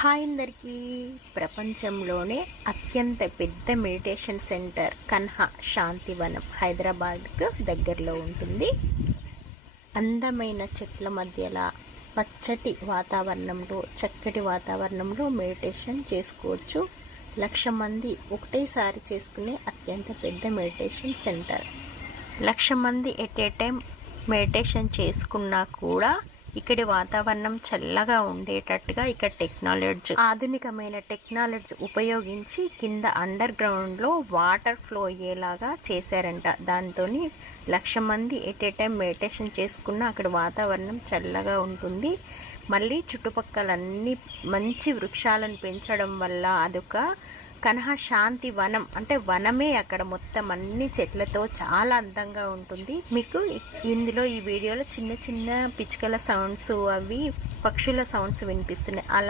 Hi అందరికీ. ప్రపంచంలోనే అత్యంత పెద్ద మెడిటేషన్ సెంటర్ కన్హా శాంతివనం హైదరాబాద్కు దగ్గరలో ఉంటుంది. అందమైన చెట్ల మధ్యలో పచ్చటి వాతావరణంలో చక్కటి వాతావరణంలో మెడిటేషన్ చేసుకోవచ్చు. 1,00,000 మంది ఒకటేసారి చేసుకునే అత్యంత పెద్ద మెడిటేషన్ సెంటర్. 1,00,000 మంది ఎట్ ఏ టైం మెడిటేషన్ చేసుకున్నా కూడా ఇక్కడి వాతావరణం చల్లగా ఉండేటట్టుగా ఇక్కడ ఆధునికమైన టెక్నాలజీ ఉపయోగించి కింద అండర్ గ్రౌండ్లో వాటర్ ఫ్లో అయ్యేలాగా చేశారంట. దాంతో 1,00,000 మంది ఎట్ ఏ టైం మెడిటేషన్ చేసుకున్న అక్కడ వాతావరణం చల్లగా ఉంటుంది. మళ్ళీ చుట్టుపక్కలన్నీ మంచి వృక్షాలను పెంచడం వల్ల అదొక కన్హా శాంతి వనం, అంటే వనమే అక్కడ మొత్తం అన్ని చెట్లతో చాలా అందంగా ఉంటుంది. మీకు ఇందులో ఈ వీడియోలో చిన్న చిన్న పిచ్చుకల సౌండ్స్, అవి పక్షుల సౌండ్స్ వినిపిస్తున్నాయి. అలా